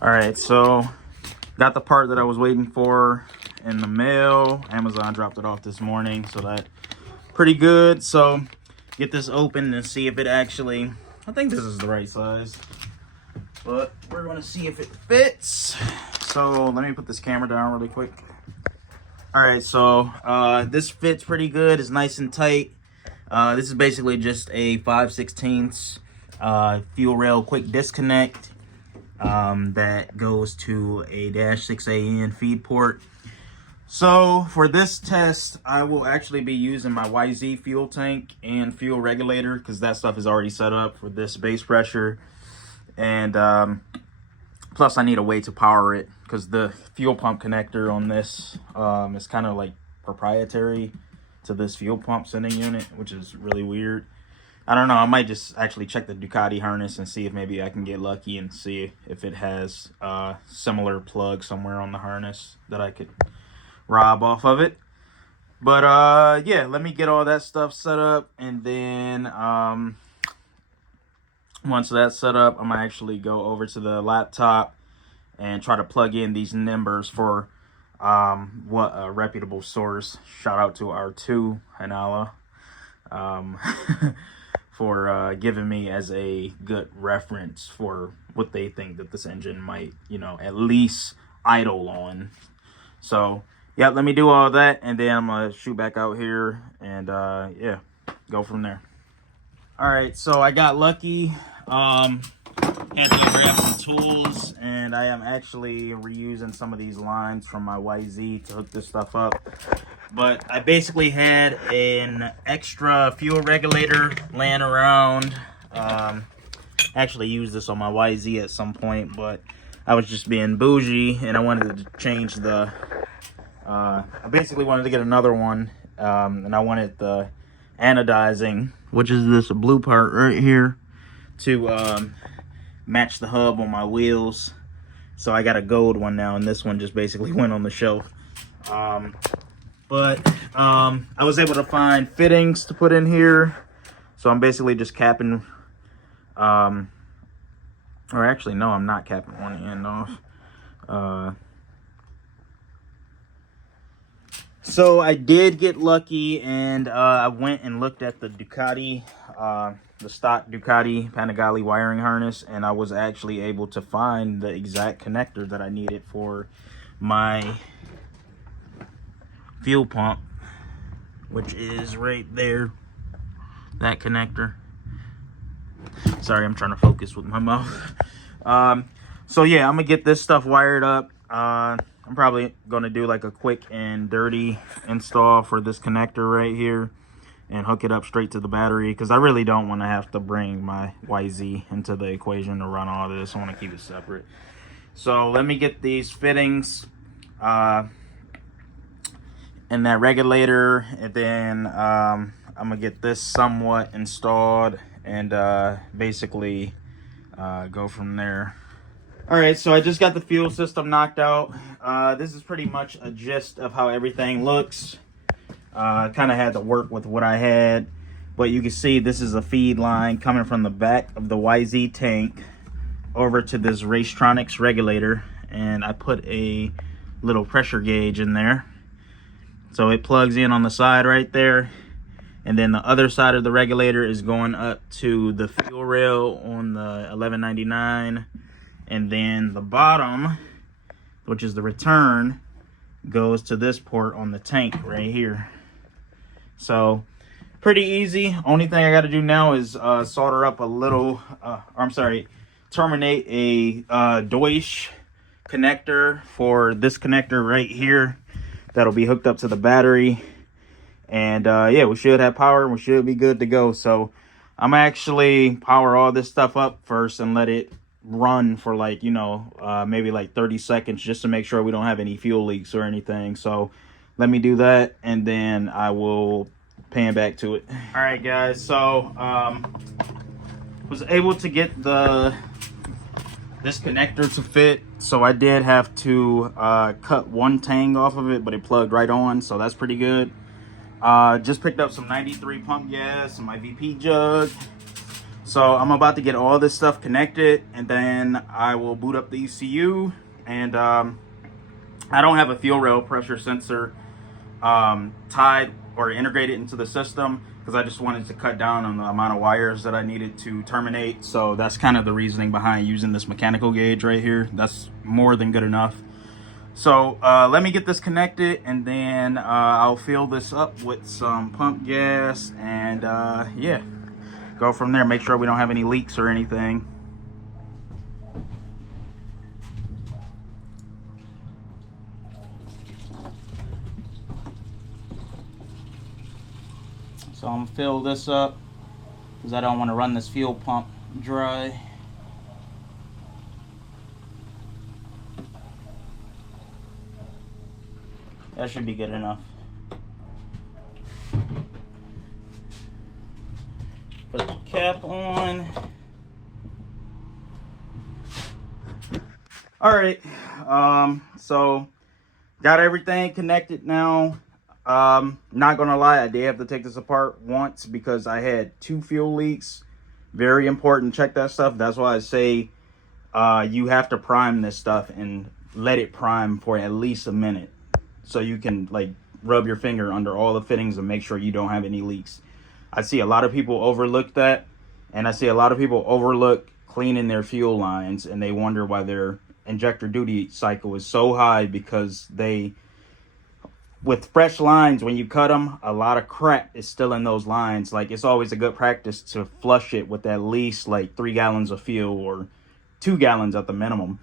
All right, so got the part that I was waiting for in the mail. Amazon dropped it off this morning, so that pretty good. So get this open and see if it actually, I think this is the right size, but we're gonna see if it fits. So let me put this camera down really quick. All right, so this fits pretty good. It's nice and tight. This is basically just a 5/16 fuel rail quick disconnect that goes to a -6AN feed port. So for this test, I will actually be using my YZ fuel tank and fuel regulator because that stuff is already set up for this base pressure. And plus I need a way to power it because the fuel pump connector on this is kind of like proprietary to this fuel pump sending unit, which is really weird. I don't know, I might just actually check the Ducati harness and see if maybe I can get lucky and see if it has a similar plug somewhere on the harness that I could rob off of it. But yeah, let me get all that stuff set up, and then once that's set up, I'm gonna actually go over to the laptop and try to plug in these numbers for what a reputable source. Shout out to R2 Hanala for giving me as a good reference for what they think that this engine might, you know, at least idle on. So yeah, let me do all that, and then I'm gonna shoot back out here and yeah, go from there. All right, so I got lucky. Had to grab some tools, and I am actually reusing some of these lines from my YZ to hook this stuff up. But I basically had an extra fuel regulator laying around. Actually used this on my YZ at some point, but I was just being bougie and I wanted to change the I basically wanted to get another one, and I wanted the anodizing, which is this blue part right here, to match the hub on my wheels. So I got a gold one now, and this one just basically went on the shelf. But I was able to find fittings to put in here, so I'm basically just capping, or actually no, I'm not capping one end off. So I did get lucky, and I went and looked at the Ducati, the stock Ducati Panigale wiring harness, and I was actually able to find the exact connector that I needed for my fuel pump, which is right there, that connector. Sorry, I'm trying to focus with my mouth. So yeah, I'm gonna get this stuff wired up. I'm probably gonna do like a quick and dirty install for this connector right here and hook it up straight to the battery, because I really don't want to have to bring my YZ into the equation to run all this. I want to keep it separate. So let me get these fittings and that regulator, and then I'm gonna get this somewhat installed and basically go from there. All right, so I just got the fuel system knocked out. This is pretty much a gist of how everything looks. I kind of had to work with what I had, but you can see this is a feed line coming from the back of the YZ tank over to this Racetronics regulator, and I put a little pressure gauge in there. So it plugs in on the side right there, and then the other side of the regulator is going up to the fuel rail on the 1199, and then the bottom, which is the return, goes to this port on the tank right here. So pretty easy. Only thing I got to do now is solder up a little, terminate a Deutsch connector for this connector right here that'll be hooked up to the battery, and yeah, we should have power and we should be good to go. So I'm actually power all this stuff up first and let it run for like, you know, maybe like 30 seconds just to make sure we don't have any fuel leaks or anything. So let me do that, and then I will pan back to it. All right guys, so was able to get this connector to fit, so I did have to cut one tang off of it, but it plugged right on, so that's pretty good. Just picked up some 93 pump gas in my VP jug. So I'm about to get all this stuff connected, and then I will boot up the ECU. And I don't have a fuel rail pressure sensor tied or integrated into the system because I just wanted to cut down on the amount of wires that I needed to terminate. So that's kind of the reasoning behind using this mechanical gauge right here. That's more than good enough. So let me get this connected, and then I'll fill this up with some pump gas, and yeah, go from there. Make sure we don't have any leaks or anything. So I'm gonna fill this up because I don't want to run this fuel pump dry. That should be good enough. Put the cap on. All right, so got everything connected now. Not gonna lie, I did have to take this apart once because I had 2 fuel leaks. Very important, check that stuff. That's why I say you have to prime this stuff and let it prime for at least a minute, so you can like rub your finger under all the fittings and make sure you don't have any leaks. I see a lot of people overlook that, and I see a lot of people overlook cleaning their fuel lines, and they wonder why their injector duty cycle is so high, because with fresh lines, when you cut them, a lot of crap is still in those lines. Like, it's always a good practice to flush it with at least like 3 gallons of fuel, or 2 gallons at the minimum.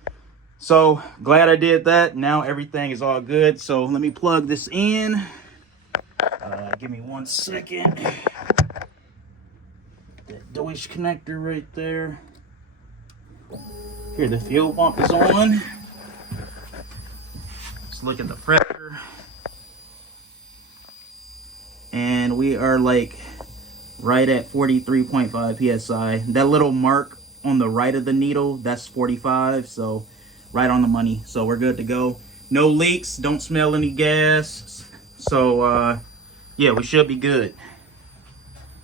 So glad I did that. Now everything is all good. So let me plug this in. Give me 1 second. That Deutsch connector right there. Here, the fuel pump is on. Let's look at the pressure. And we are like right at 43.5 psi. That little mark on the right of the needle, that's 45. So right on the money. So we're good to go. No leaks, don't smell any gas. So yeah, we should be good.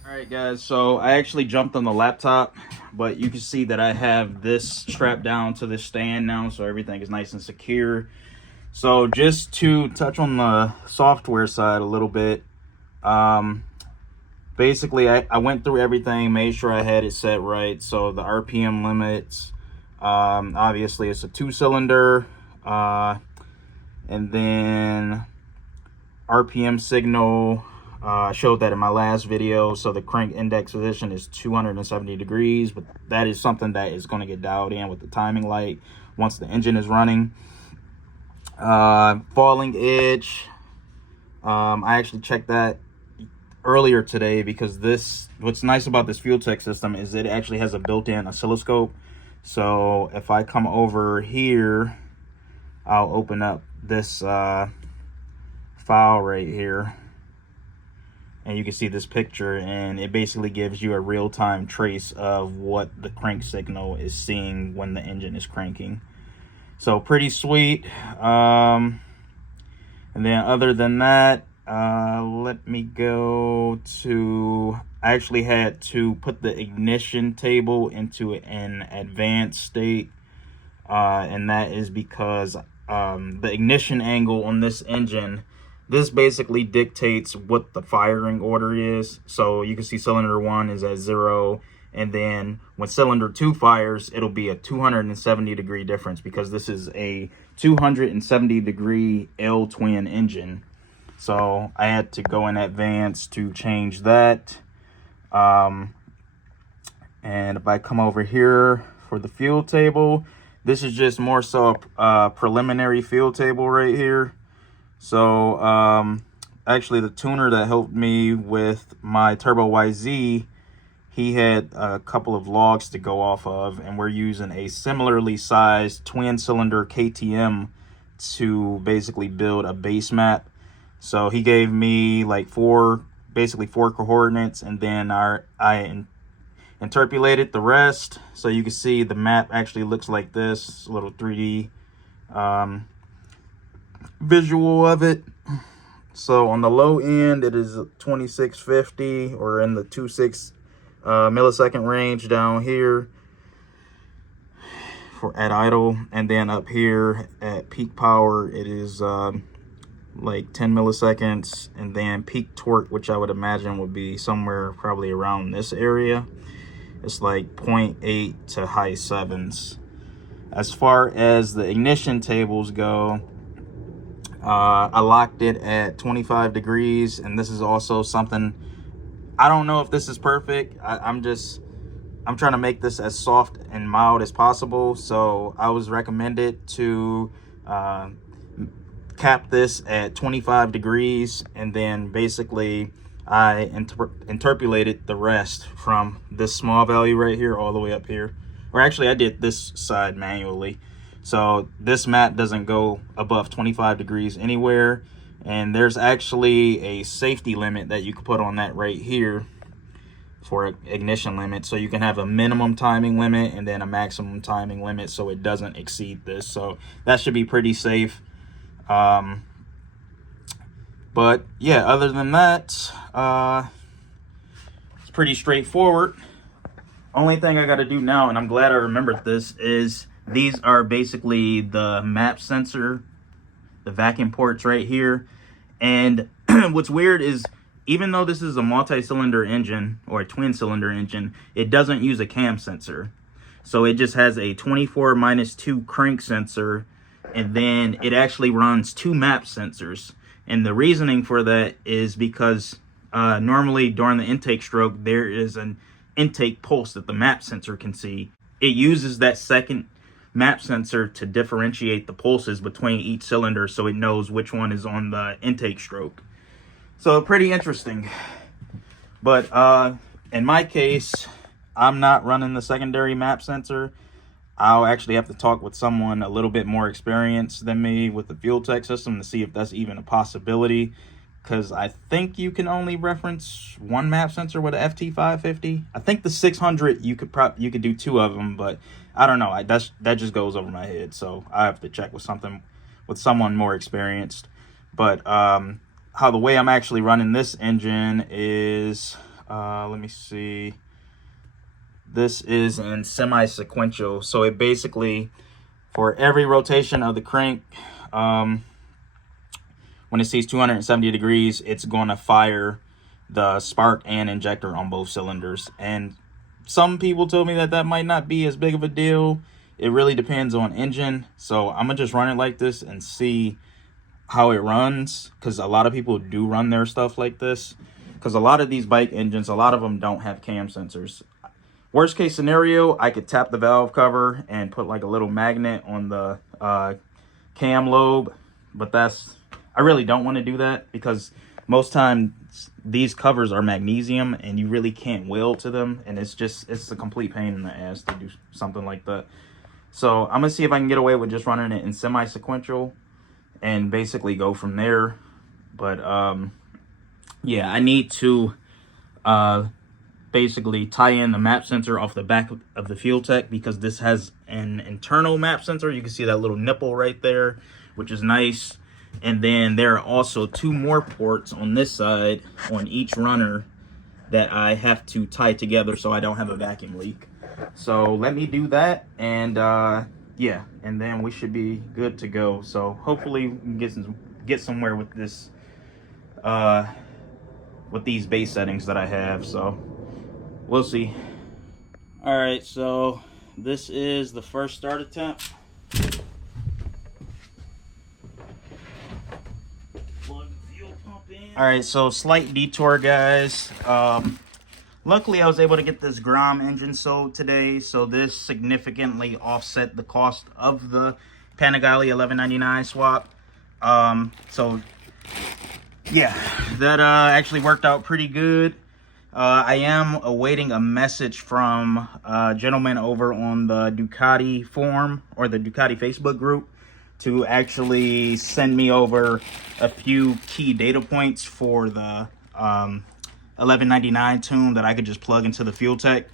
All right, guys, so I actually jumped on the laptop, but you can see that I have this strapped down to this stand now, so everything is nice and secure. So just to touch on the software side a little bit, basically I went through everything, made sure I had it set right. So the RPM limits, obviously it's a 2-cylinder, and then RPM signal, I showed that in my last video. So the crank index position is 270 degrees, but that is something that is going to get dialed in with the timing light once the engine is running. Falling edge, I actually checked that earlier today, because what's nice about this Fueltech system is it actually has a built-in oscilloscope. So if I come over here, I'll open up this file right here, and you can see this picture, and it basically gives you a real-time trace of what the crank signal is seeing when the engine is cranking. So pretty sweet. And then other than that, let me go to, I actually had to put the ignition table into an advanced state, and that is because the ignition angle on this engine, this basically dictates what the firing order is. So you can see cylinder 1 is at 0, and then when cylinder 2 fires, it'll be a 270 degree difference, because this is a 270 degree L-twin engine. So I had to go in advance to change that. And if I come over here for the fuel table, this is just more so a preliminary fuel table right here. So actually the tuner that helped me with my Turbo YZ, he had a couple of logs to go off of, and we're using a similarly sized twin cylinder KTM to basically build a base map. So he gave me like basically four coordinates, and then I interpolated the rest. So you can see the map actually looks like this, a little 3D visual of it. So on the low end, it is 2650, or in the 26 millisecond range down here for at idle, and then up here at peak power it is like 10 milliseconds, and then peak torque, which I would imagine would be somewhere probably around this area, it's like 0.8 to high 7s. As far as the ignition tables go, I locked it at 25 degrees, and this is also something, I don't know if this is perfect. I'm trying to make this as soft and mild as possible, so I was recommended to cap this at 25 degrees, and then basically I interpolated the rest from this small value right here all the way up here. Or actually, I did this side manually, so this mat doesn't go above 25 degrees anywhere. And there's actually a safety limit that you can put on that right here for ignition limit, so you can have a minimum timing limit and then a maximum timing limit, so it doesn't exceed this. So that should be pretty safe. But yeah, other than that, it's pretty straightforward. Only thing I got to do now, and I'm glad I remembered this, is these are basically the map sensor, the vacuum ports right here. And what's weird is, even though this is a multi-cylinder engine or a twin cylinder engine, it doesn't use a cam sensor. So it just has a 24-2 crank sensor, and then it actually runs 2 map sensors. And the reasoning for that is because normally during the intake stroke, there is an intake pulse that the map sensor can see. It uses that second map sensor to differentiate the pulses between each cylinder, so it knows which one is on the intake stroke. So pretty interesting. But in my case, I'm not running the secondary map sensor. I'll actually have to talk with someone a little bit more experienced than me with the Fueltech system to see if that's even a possibility, because I think you can only reference one map sensor with a FT550. I think the 600 you could do 2 of them, but I don't know. That just goes over my head, so I have to check with someone more experienced. But how the way I'm actually running this engine is, let me see. This is in semi-sequential, so it basically, for every rotation of the crank, when it sees 270 degrees, it's going to fire the spark and injector on both cylinders. And some people told me that might not be as big of a deal. It really depends on engine. So I'm going to just run it like this and see how it runs, because a lot of people do run their stuff like this. Because a lot of these bike engines, a lot of them don't have cam sensors. Worst case scenario, I could tap the valve cover and put like a little magnet on the cam lobe, but I really don't want to do that, because most times these covers are magnesium and you really can't weld to them, and it's a complete pain in the ass to do something like that. So I'm gonna see if I can get away with just running it in semi-sequential and basically go from there. But yeah, I need to basically tie in the map sensor off the back of the Fueltech, because this has an internal map sensor. You can see that little nipple right there, which is nice. And then there are also 2 more ports on this side on each runner that I have to tie together so I don't have a vacuum leak. So let me do that, and yeah, and then we should be good to go. So hopefully we can get somewhere with this, with these base settings that I have. So we'll see. All right, so this is the first start attempt. Plug the fuel pump in. All right, so slight detour, guys. Luckily, I was able to get this Grom engine sold today, so this significantly offset the cost of the Panigale $11.99 swap. So yeah, that actually worked out pretty good. I am awaiting a message from a gentleman over on the Ducati forum, or the Ducati Facebook group, to actually send me over a few key data points for the $11.99 tune that I could just plug into the Fueltech.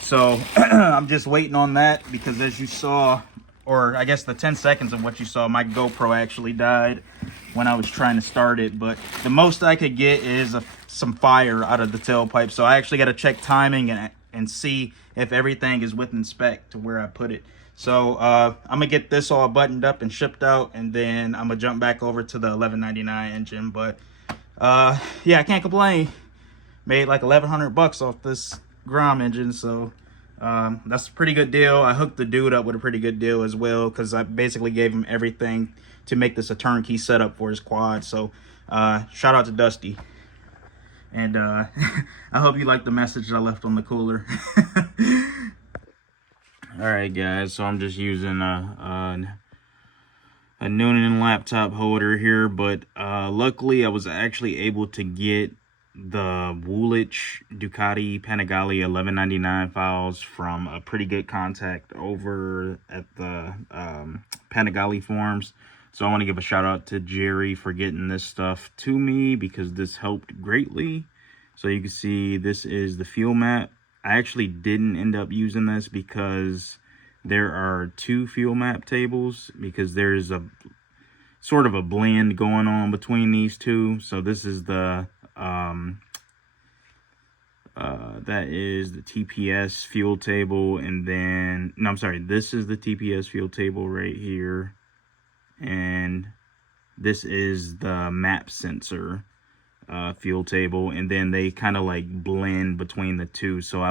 So I'm just waiting on that, because as you saw, or I guess the 10 seconds of what you saw, my GoPro actually died when I was trying to start it. But the most I could get is some fire out of the tailpipe. So I actually got to check timing and see if everything is within spec to where I put it. So I'm gonna get this all buttoned up and shipped out, and then I'm gonna jump back over to the 1199 engine. But yeah, I can't complain. Made like 1,100 bucks off this Grom engine, so that's a pretty good deal. I hooked the dude up with a pretty good deal as well, because I basically gave him everything to make this a turnkey setup for his quad. So shout out to Dusty, and I hope you like the message I left on the cooler. All right, guys, so I'm just using a Noonan laptop holder here, but luckily I was actually able to get the Woolwich Ducati Panigale 1199 files from a pretty good contact over at the Panigale forums. So I want to give a shout out to Jerry for getting this stuff to me, because this helped greatly. So you can see this is the fuel map. I actually didn't end up using this because there are two fuel map tables, because there's a sort of a blend going on between these two. So this is the that is the TPS fuel table, and then no, I'm sorry, this is the TPS fuel table right here, and this is the map sensor fuel table, and then they kind of like blend between the two. So I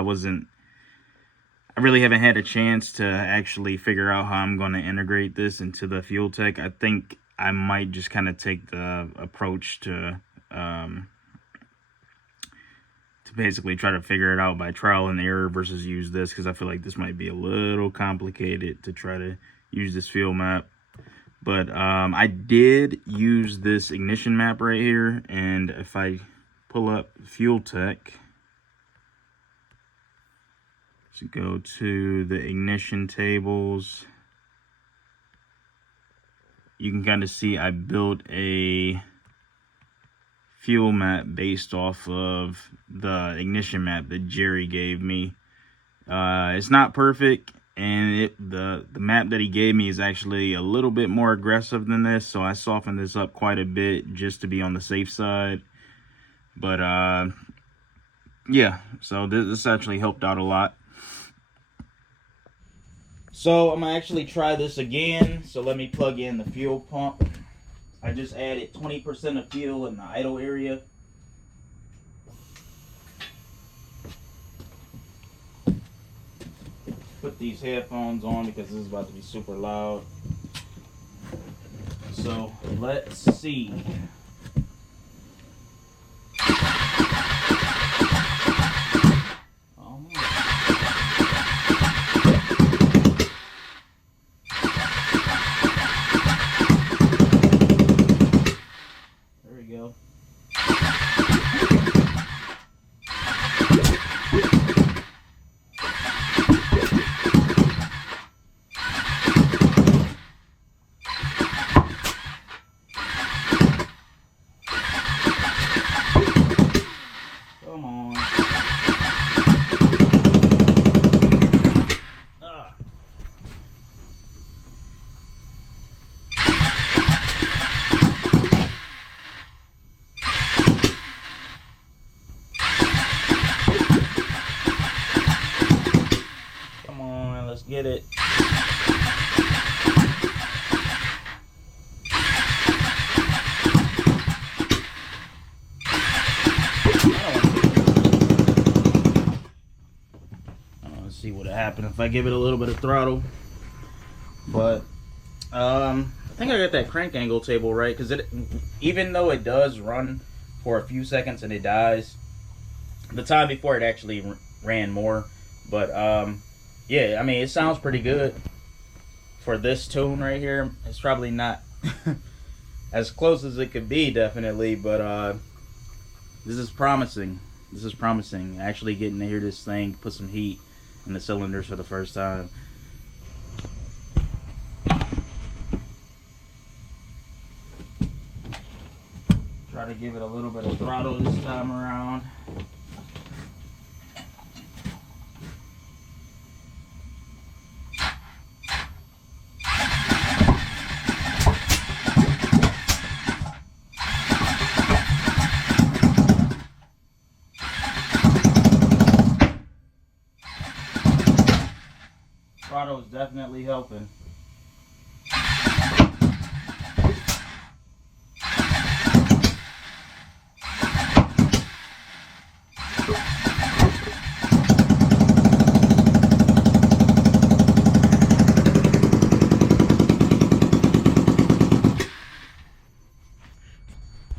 really haven't had a chance to actually figure out how I'm going to integrate this into the Fueltech. I think I might just kind of take the approach to basically try to figure it out by trial and error versus use this, because I feel like this might be a little complicated to try to use this fuel map. But I did use this ignition map right here, and if I pull up Fueltech, to go to the ignition tables, you can kind of see I built a fuel map based off of the ignition map that Jerry gave me. It's not perfect, and the map that he gave me is actually a little bit more aggressive than this, so I softened this up quite a bit just to be on the safe side. But yeah, so this actually helped out a lot. So I'm gonna actually try this again. So let me plug in the fuel pump. I just added 20% of fuel in the idle area. Put these headphones on because this is about to be super loud. So let's see. Get it. Let's see what happens if I give it a little bit of throttle. But I think I got that crank angle table right, because even though it does run for a few seconds and it dies, the time before it actually ran more. But yeah, I mean, it sounds pretty good for this tune right here. It's probably not as close as it could be, definitely, but this is promising. This is promising. Actually getting to hear this thing put some heat in the cylinders for the first time. Try to give it a little bit of throttle this time around. definitely helping.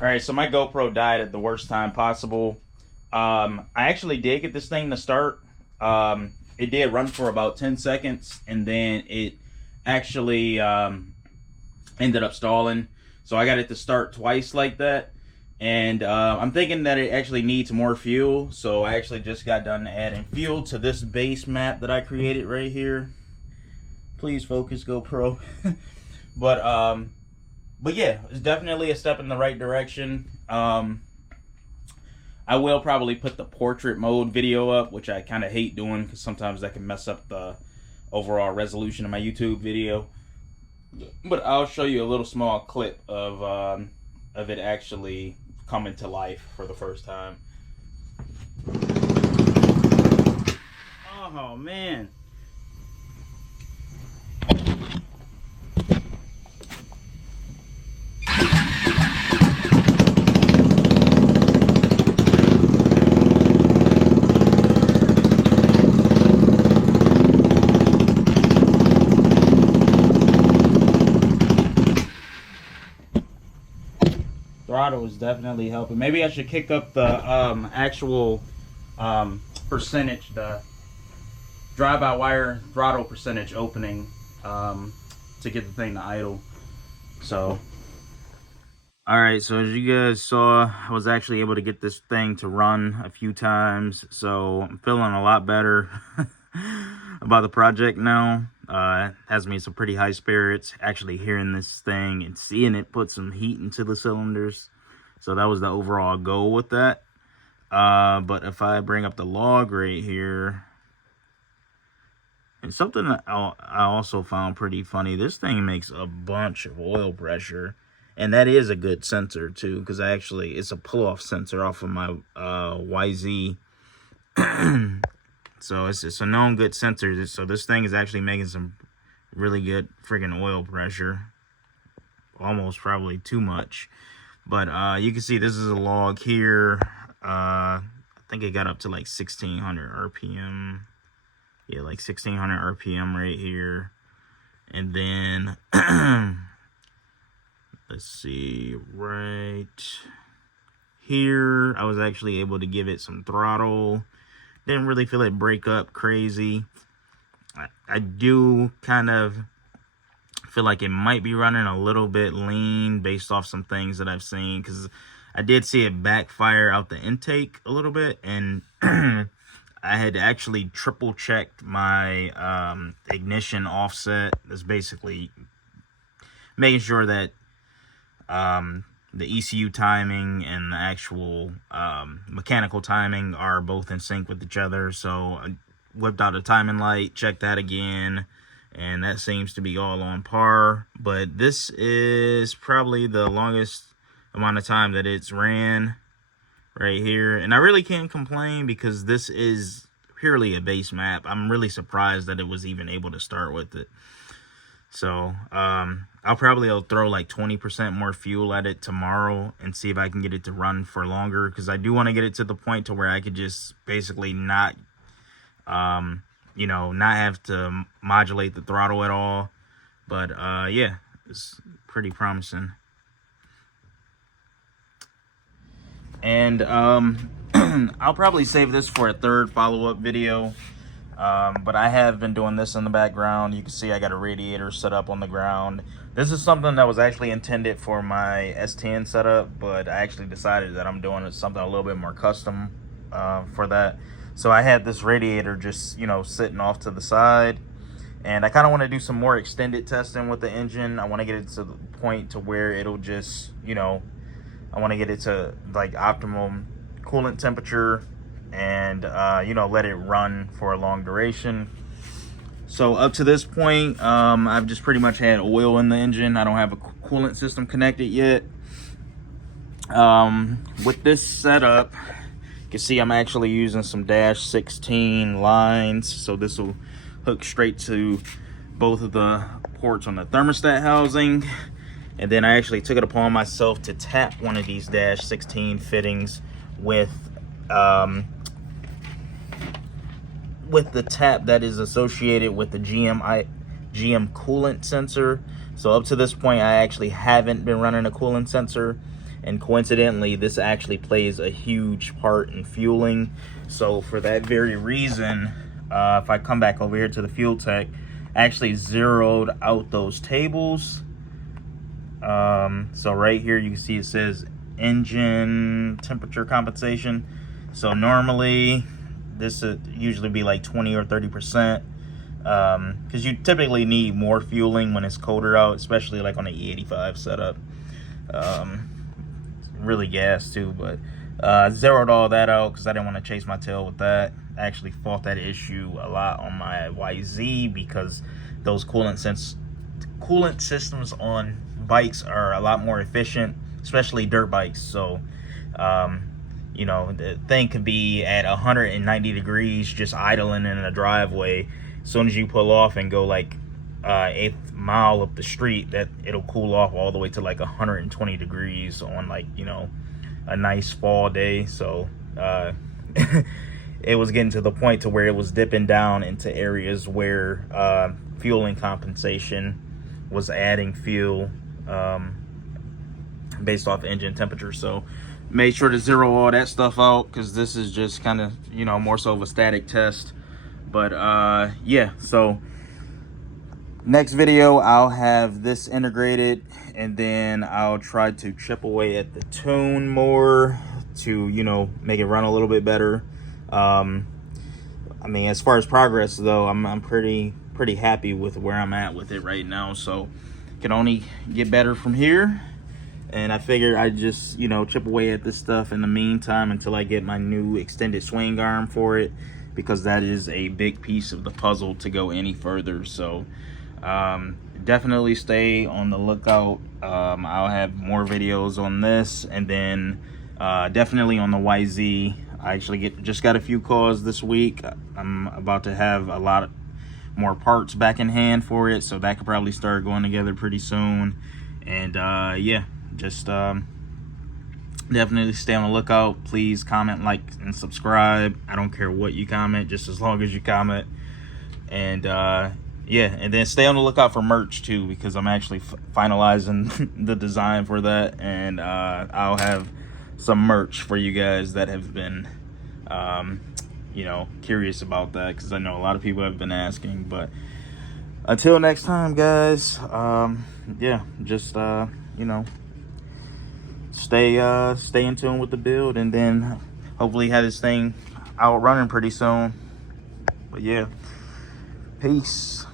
Alright, so my GoPro died at the worst time possible. I actually did get this thing to start. It did run for about 10 seconds, and then it actually ended up stalling. So I got it to start twice like that. And I'm thinking that it actually needs more fuel. So I actually just got done adding fuel to this base map that I created right here. Please focus, GoPro. But yeah, it's definitely a step in the right direction. I will probably put the portrait mode video up, which I kind of hate doing because sometimes that can mess up the overall resolution of my YouTube video. But I'll show you a little small clip of it actually coming to life for the first time. Oh man. Throttle is definitely helping. Maybe I should kick up the actual percentage, the drive-by-wire throttle percentage opening to get the thing to idle. So, alright, so as you guys saw, I was actually able to get this thing to run a few times. So I'm feeling a lot better about the project now. Has me some pretty high spirits. Actually hearing this thing and seeing it put some heat into the cylinders. So that was the overall goal with that. But if I bring up the log right here, and something that I also found pretty funny, this thing makes a bunch of oil pressure. And that is a good sensor too, because it's a pull-off sensor off of my YZ. So it's a known good sensor. So this thing is actually making some really good friggin' oil pressure. Almost probably too much. But you can see this is a log here. I think it got up to like 1600 RPM. Yeah, like 1600 RPM right here. And then, let's see, right here, I was actually able to give it some throttle. Didn't really feel it break up crazy. I do kind of feel like it might be running a little bit lean based off some things that I've seen, because I did see it backfire out the intake a little bit, and I had actually triple checked my ignition offset. That's basically making sure that the ECU timing and the actual mechanical timing are both in sync with each other. So I whipped out a timing light, checked that again, and that seems to be all on par. But this is probably the longest amount of time that it's ran right here, and I really can't complain because this is purely a base map. I'm really surprised that it was even able to start with it. So I'll probably throw like 20% more fuel at it tomorrow and see if I can get it to run for longer, because I do want to get it to the point to where I could just basically not not have to modulate the throttle at all. But yeah, it's pretty promising. And I'll probably save this for a third follow-up video. But I have been doing this in the background. You can see I got a radiator set up on the ground. This is something that was actually intended for my S10 setup, but I actually decided that I'm doing something a little bit more custom for that. So I had this radiator just, sitting off to the side. And I kind of want to do some more extended testing with the engine. I want to get it to the point to where it'll just, I want to get it to like optimum coolant temperature and let it run for a long duration. So up to this point, I've just pretty much had oil in the engine. I don't have a coolant system connected yet. With this setup, you can see I'm actually using some -16 lines, so this will hook straight to both of the ports on the thermostat housing. And then I actually took it upon myself to tap one of these dash 16 fittings with the tap that is associated with the GM coolant sensor. So up to this point, I actually haven't been running a coolant sensor, and coincidentally, this actually plays a huge part in fueling. So for that very reason, if I come back over here to the Fueltech, I actually zeroed out those tables. So right here, you can see it says engine temperature compensation. So normally this would usually be like 20 or 30%, because you typically need more fueling when it's colder out, especially like on the E85 setup. Really gas too, but zeroed all that out because I didn't want to chase my tail with that. I actually fought that issue a lot on my YZ because those coolant systems on bikes are a lot more efficient, especially dirt bikes. So you know, the thing could be at 190 degrees just idling in a driveway. As soon as you pull off and go like 8th mile up the street, that it'll cool off all the way to like 120 degrees on, like, you know, a nice fall day. So it was getting to the point to where it was dipping down into areas where fueling compensation was adding fuel based off engine temperature. So made sure to zero all that stuff out because this is just kind of, you know, more so of a static test. But yeah, so next video I'll have this integrated, and then I'll try to chip away at the tune more to, you know, make it run a little bit better. I mean, as far as progress though, I'm pretty happy with where I'm at with it right now, so can only get better from here. And I figured I'd just, you know, chip away at this stuff in the meantime until I get my new extended swing arm for it, because that is a big piece of the puzzle to go any further. So definitely stay on the lookout. I'll have more videos on this, and then definitely on the YZ. I actually just got a few calls this week. I'm about to have a lot more parts back in hand for it, so that could probably start going together pretty soon. And yeah, just definitely stay on the lookout. Please comment, like, and subscribe. I don't care what you comment, just as long as you comment. And yeah, and then stay on the lookout for merch too, because I'm actually finalizing the design for that, and I'll have some merch for you guys that have been you know, curious about that, because I know a lot of people have been asking. But until next time, guys, yeah, just you know, stay in tune with the build, and then hopefully have this thing out running pretty soon. But yeah, peace.